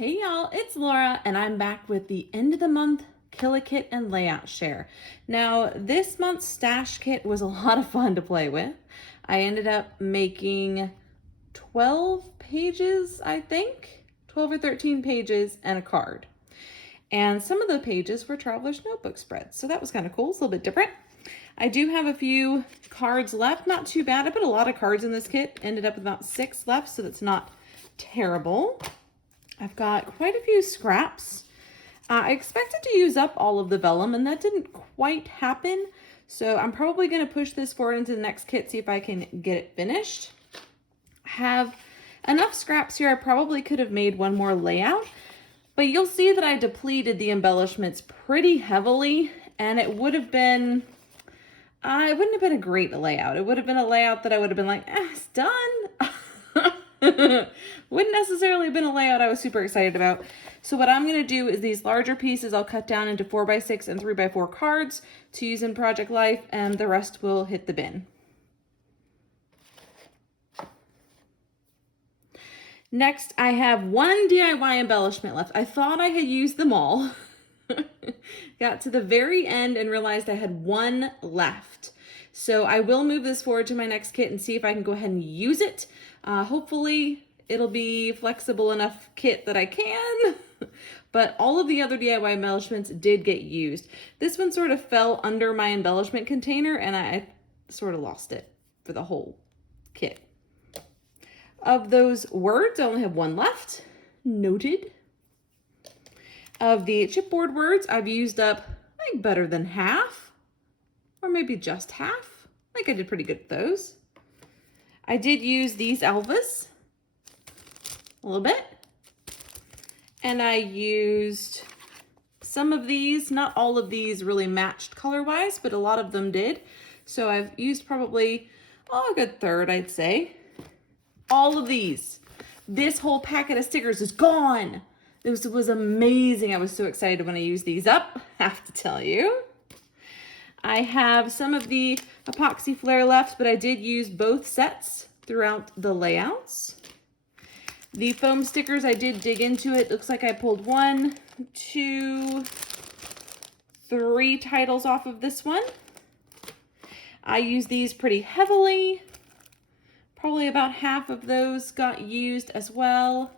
Hey y'all, it's Laura and I'm back with the end of the month Kit and layout share. Now this month's stash kit was a lot of fun to play with. I ended up making 12 pages, I think, 12 or 13 pages and a card. And some of the pages were Traveler's Notebook spreads, so that was kind of cool. It's a little bit different. I do have a few cards left, not too bad. I put a lot of cards in this kit, ended up with about 6 left, so that's not terrible. I've got quite a few scraps. I expected to use up all of the vellum, and that didn't quite happen. So I'm probably going to push this forward into the next kit, see if I can get it finished. I have enough scraps here. I probably could have made one more layout, but you'll see that I depleted the embellishments pretty heavily, and it would have been, it wouldn't have been a great layout. It would have been a layout that I would have been like, it's done. Wouldn't necessarily have been a layout I was super excited about. So what I'm going to do is these larger pieces I'll cut down into 4x6 and 3x4 cards to use in Project Life, and the rest will hit the bin. Next, I have one DIY embellishment left. I thought I had used them all. Got to the very end and realized I had one left. So I will move this forward to my next kit and see if I can go ahead and use it. Hopefully it'll be flexible enough kit that I can, but all of the other DIY embellishments did get used. This one sort of fell under my embellishment container and I sort of lost it for the whole kit. Of those words, I only have one left. Noted. Of the chipboard words, I've used up, I think, better than half, or maybe just half. I think I did pretty good with those. I did use these Elvis a little bit, and I used some of these. Not all of these really matched color-wise, but a lot of them did. So I've used probably, a good third, I'd say. All of these. This whole packet of stickers is gone. This was amazing. I was so excited when I used these up, I have to tell you. I have some of the epoxy flare left, but I did use both sets throughout the layouts. The foam stickers, I did dig into it. Looks like I pulled 1, 2, 3 titles off of this one. I use these pretty heavily. Probably about half of those got used as well.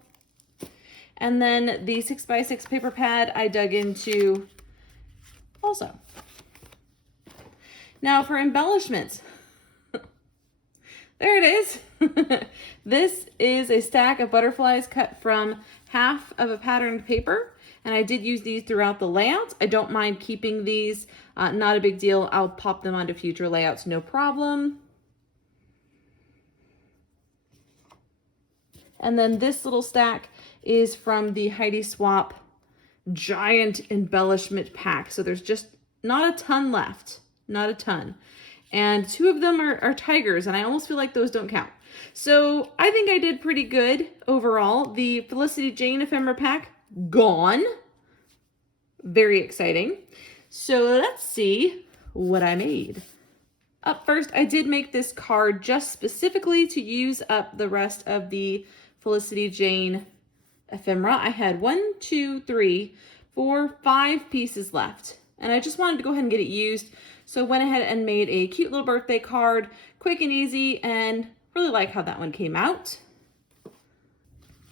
And then the 6x6 paper pad I dug into also. Now for embellishments, there it is. This is a stack of butterflies cut from half of a patterned paper, and I did use these throughout the layouts. I don't mind keeping these, not a big deal. I'll pop them onto future layouts, no problem. And then this little stack is from the Heidi Swap giant embellishment pack. So there's just not a ton left. Not a ton. And 2 of them are tigers, and I almost feel like those don't count. So I think I did pretty good overall. The Felicity Jane ephemera pack, gone. Very exciting. So let's see what I made. Up first, I did make this card just specifically to use up the rest of the Felicity Jane ephemera. I had 1, 2, 3, 4, 5 pieces left, and I just wanted to go ahead and get it used. So I went ahead and made a cute little birthday card, quick and easy, and really like how that one came out.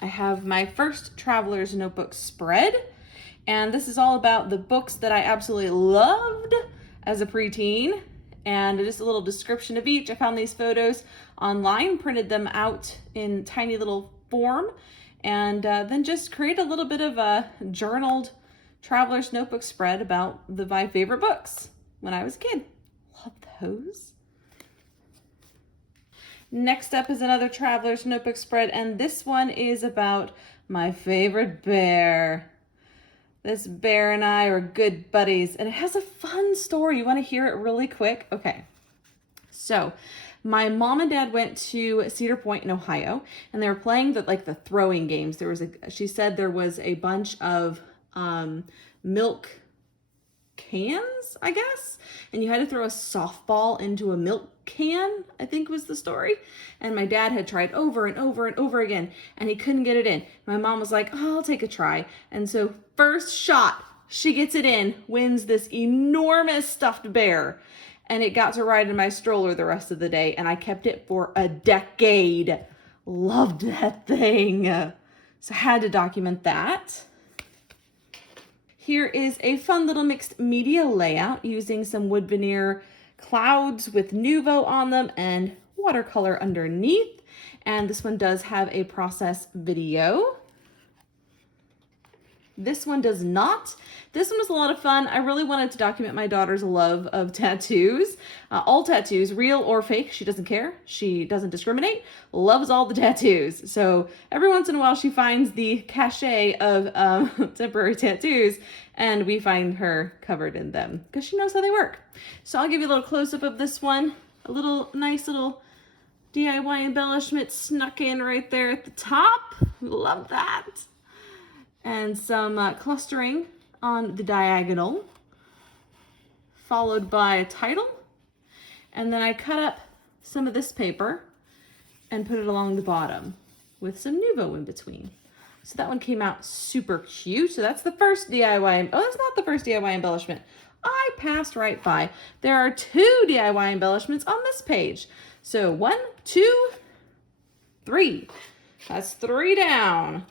I have my first Traveler's Notebook spread, and this is all about the books that I absolutely loved as a preteen, and just a little description of each. I found these photos online, printed them out in tiny little form, and then just create a little bit of a journaled Traveler's Notebook spread about my favorite books when I was a kid. Love those. Next up is another Traveler's Notebook spread, and this one is about my favorite bear. This bear and I are good buddies, and it has a fun story. You want to hear it really quick? Okay. So, my mom and dad went to Cedar Point in Ohio, and they were playing the throwing games. She said there was a bunch of milk cans, I guess, and you had to throw a softball into a milk can, I think was the story. And my dad had tried over and over and over again, and he couldn't get it in. My mom was like, oh, I'll take a try. And so first shot, she gets it in, wins this enormous stuffed bear, and it got to ride in my stroller the rest of the day, and I kept it for a decade. Loved that thing. So I had to document that. Here is a fun little mixed media layout using some wood veneer clouds with Nuvo on them and watercolor underneath. And this one does have a process video. This one does not. This one was a lot of fun. I really wanted to document my daughter's love of tattoos. All tattoos, real or fake, she doesn't care. She doesn't discriminate, loves all the tattoos. So every once in a while she finds the cachet of temporary tattoos, and we find her covered in them because she knows how they work. So I'll give you a little close-up of this one. A little nice little DIY embellishment snuck in right there at the top. Love that. And some clustering on the diagonal, followed by a title. And then I cut up some of this paper and put it along the bottom with some Nuvo in between. So that one came out super cute. So that's the first DIY. Oh, that's not the first DIY embellishment. I passed right by. There are 2 DIY embellishments on this page. So 1, 2, 3. That's 3 down.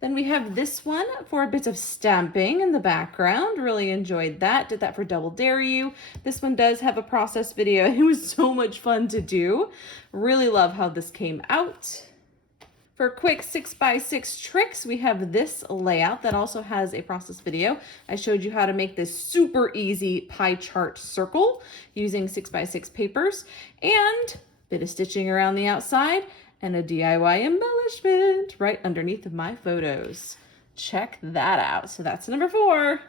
Then we have this one for a bit of stamping in the background. Really enjoyed that. Did that for Double Dare You. This one does have a process video. It was so much fun to do. Really love how this came out. For quick 6x6 tricks, we have this layout that also has a process video. I showed you how to make this super easy pie chart circle using 6x6 papers and a bit of stitching around the outside and a DIY embellishment right underneath of my photos. Check that out. So that's number 4.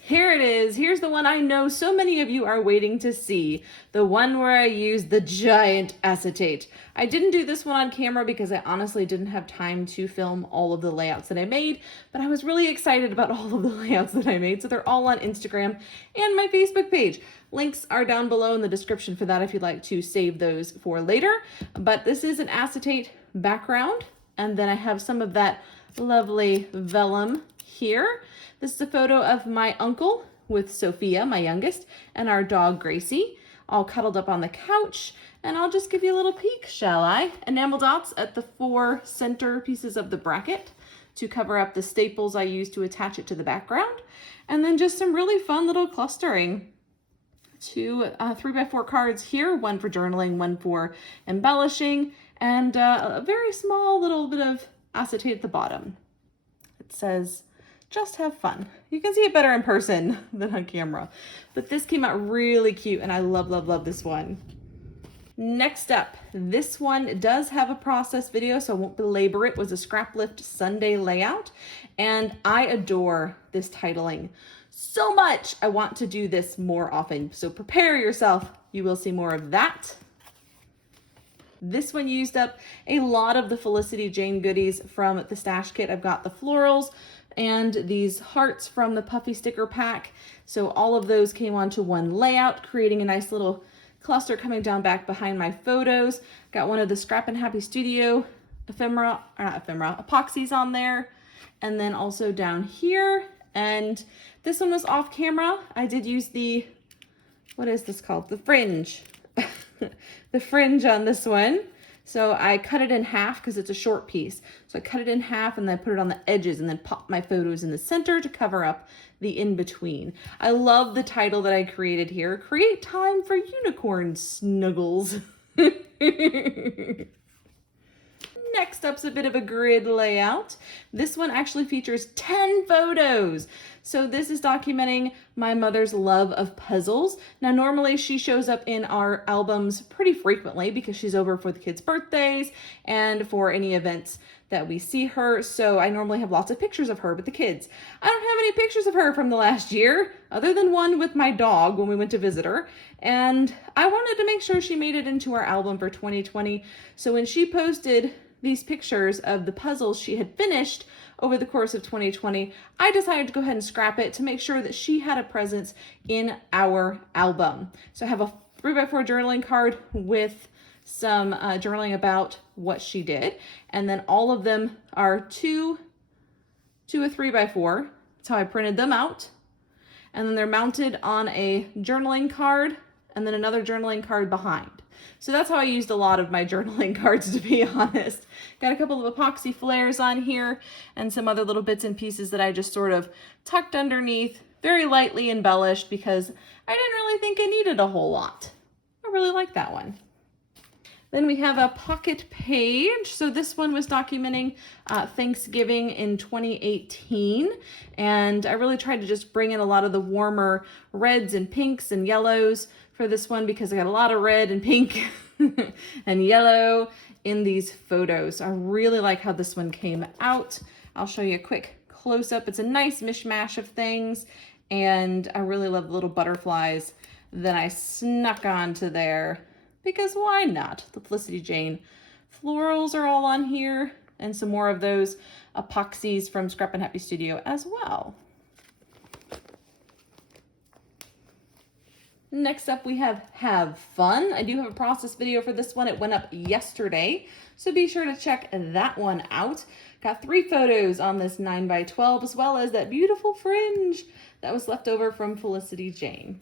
Here it is. Here's the one I know so many of you are waiting to see. The one where I used the giant acetate. I didn't do this one on camera because I honestly didn't have time to film all of the layouts that I made, but I was really excited about all of the layouts that I made. So they're all on Instagram and my Facebook page. Links are down below in the description for that if you'd like to save those for later. But this is an acetate background. And then I have some of that lovely vellum here. This is a photo of my uncle with Sophia, my youngest, and our dog Gracie, all cuddled up on the couch. And I'll just give you a little peek, shall I? Enamel dots at the 4 center pieces of the bracket to cover up the staples I used to attach it to the background. And then just some really fun little clustering. 2 3x4 cards here, one for journaling, one for embellishing, and a very small little bit of acetate at the bottom. It says, just have fun. You can see it better in person than on camera, but this came out really cute and I love, love, love this one. Next up, this one does have a process video, so I won't belabor it. It was a Scrap Lift Sunday layout, and I adore this titling so much. I want to do this more often, so prepare yourself. You will see more of that. This one used up a lot of the Felicity Jane goodies from the stash kit. I've got the florals and these hearts from the puffy sticker pack. So all of those came onto one layout, creating a nice little cluster coming down back behind my photos. Got one of the Scrap and Happy Studio epoxies on there. And then also down here. And this one was off camera. I did use the, what is this called? The fringe. The fringe on this one. So I cut it in half because it's a short piece. So I cut it in half and then I put it on the edges and then pop my photos in the center to cover up the in-between. I love the title that I created here. Create time for unicorn snuggles. Next up's a bit of a grid layout. This one actually features 10 photos. So this is documenting my mother's love of puzzles. Now, normally she shows up in our albums pretty frequently because she's over for the kids' birthdays and for any events that we see her. So I normally have lots of pictures of her with the kids. I don't have any pictures of her from the last year, other than one with my dog when we went to visit her. And I wanted to make sure she made it into our album for 2020. So when she posted these pictures of the puzzles she had finished over the course of 2020, I decided to go ahead and scrap it to make sure that she had a presence in our album. So I have a 3x4 journaling card with some journaling about what she did. And then all of them are two a 3x4. That's how I printed them out. And then they're mounted on a journaling card and then another journaling card behind. So that's how I used a lot of my journaling cards, to be honest. Got a couple of epoxy flares on here and some other little bits and pieces that I just sort of tucked underneath, very lightly embellished because I didn't really think I needed a whole lot. I really like that one. Then we have a pocket page. So this one was documenting Thanksgiving in 2018. And I really tried to just bring in a lot of the warmer reds and pinks and yellows for this one because I got a lot of red and pink and yellow in these photos. I really like how this one came out. I'll show you a quick close-up. It's a nice mishmash of things. And I really love the little butterflies that I snuck onto there. Because why not? The Felicity Jane florals are all on here and some more of those epoxies from Scrap and Happy Studio as well. Next up we have fun. I do have a process video for this one. It went up yesterday, so be sure to check that one out. Got 3 photos on this 9x12 as well as that beautiful fringe that was left over from Felicity Jane.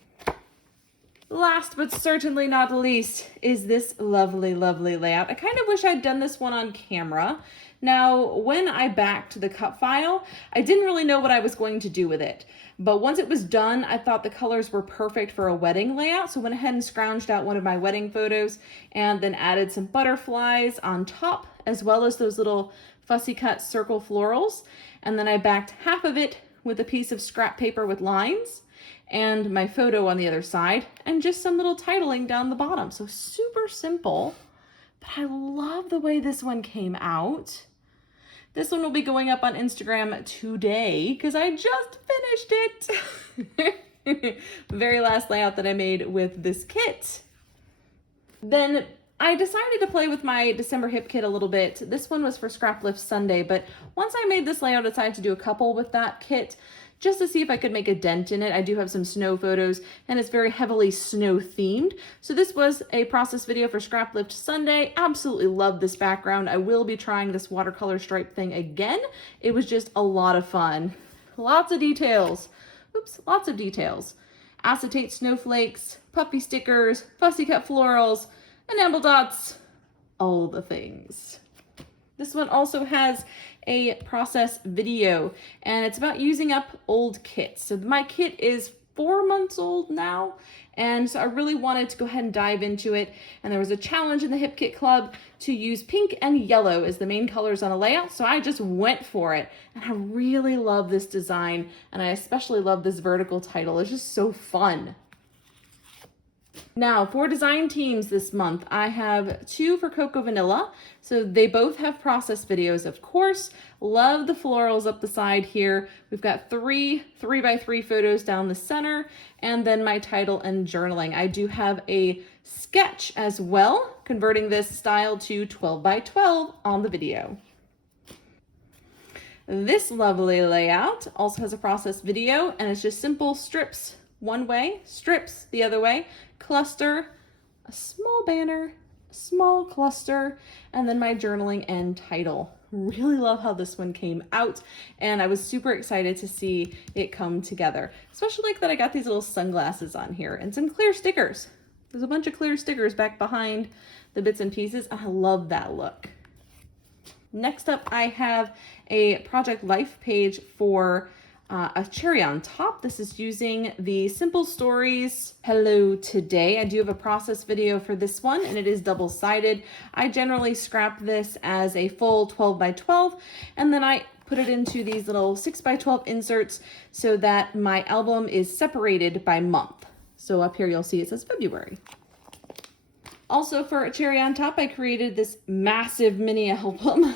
Last but certainly not least is this lovely, lovely layout. I kind of wish I'd done this one on camera. Now, when I backed the cut file, I didn't really know what I was going to do with it. But once it was done, I thought the colors were perfect for a wedding layout. So I went ahead and scrounged out one of my wedding photos and then added some butterflies on top, as well as those little fussy cut circle florals. And then I backed half of it with a piece of scrap paper with lines and my photo on the other side, and just some little titling down the bottom. So super simple, but I love the way this one came out. This one will be going up on Instagram today because I just finished it. The very last layout that I made with this kit. Then I decided to play with my December hip kit a little bit. This one was for Scrap Lift Sunday, but once I made this layout, I decided to do a couple with that kit just to see if I could make a dent in it. I do have some snow photos and it's very heavily snow themed. So this was a process video for Scrap Lift Sunday. Absolutely love this background. I will be trying this watercolor stripe thing again. It was just a lot of fun. Lots of details. Oops, lots of details. Acetate snowflakes, puffy stickers, fussy cut florals, enamel dots, all the things. This one also has a process video and it's about using up old kits. So my kit is 4 months old now, and so I really wanted to go ahead and dive into it. And there was a challenge in the Hip Kit Club to use pink and yellow as the main colors on a layout, so I just went for it. And I really love this design, and I especially love this vertical title. It's just so fun. Now, for design teams this month, I have 2 for Cocoa Vanilla. So they both have process videos, of course. Love the florals up the side here. We've got 3 3x3 photos down the center, and then my title and journaling. I do have a sketch as well, converting this style to 12x12 on the video. This lovely layout also has a process video, and it's just simple strips one way, strips the other way, cluster, a small banner, a small cluster, and then my journaling and title. Really love how this one came out, and I was super excited to see it come together. Especially like that I got these little sunglasses on here and some clear stickers. There's a bunch of clear stickers back behind the bits and pieces. I love that look. Next up, I have a Project Life page for a cherry on top. This is using the Simple Stories Hello Today. I do have a process video for this one, and it is double-sided. I generally scrap this as a full 12x12, and then I put it into these little 6x12 inserts so that my album is separated by month. So up here you'll see it says February. Also for a cherry on top, I created this massive mini album.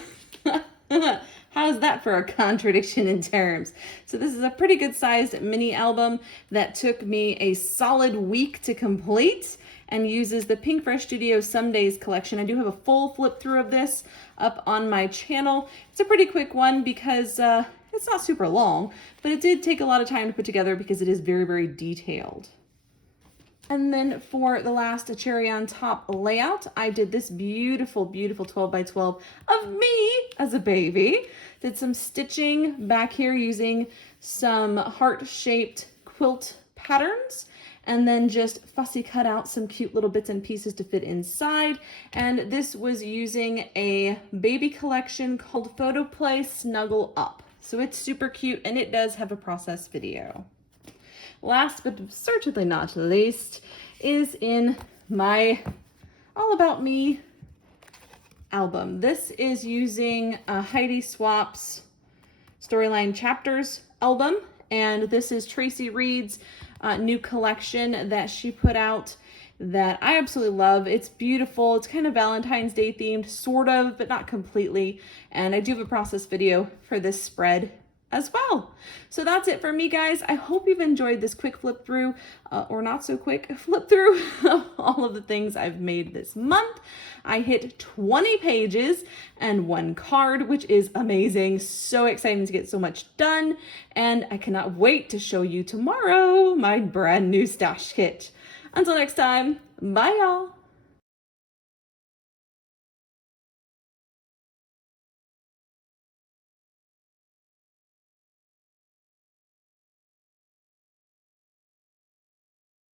How's that for a contradiction in terms? So this is a pretty good sized mini album that took me a solid week to complete, and uses the Pink Fresh Studio Some Days collection. I do have a full flip through of this up on my channel. It's a pretty quick one because it's not super long, but it did take a lot of time to put together because it is very, very detailed. And then for the last cherry on top layout, I did this beautiful, beautiful 12 by 12 of me as a baby. Did some stitching back here using some heart-shaped quilt patterns, and then just fussy cut out some cute little bits and pieces to fit inside. And this was using a baby collection called Photo Play Snuggle Up. So it's super cute, and it does have a process video. Last but certainly not least is in my All About Me album. This is using Heidi Swap's Storyline Chapters album, and this is Tracy Reed's new collection that she put out that I absolutely love. It's beautiful. It's kind of Valentine's Day themed, sort of, but not completely. And I do have a process video for this spread as well. So that's it for me, guys. I hope you've enjoyed this quick flip through, or not so quick flip through of all of the things I've made this month. I hit 20 pages and 1 card, which is amazing. So exciting to get so much done. And I cannot wait to show you tomorrow my brand new stash kit. Until next time, bye y'all.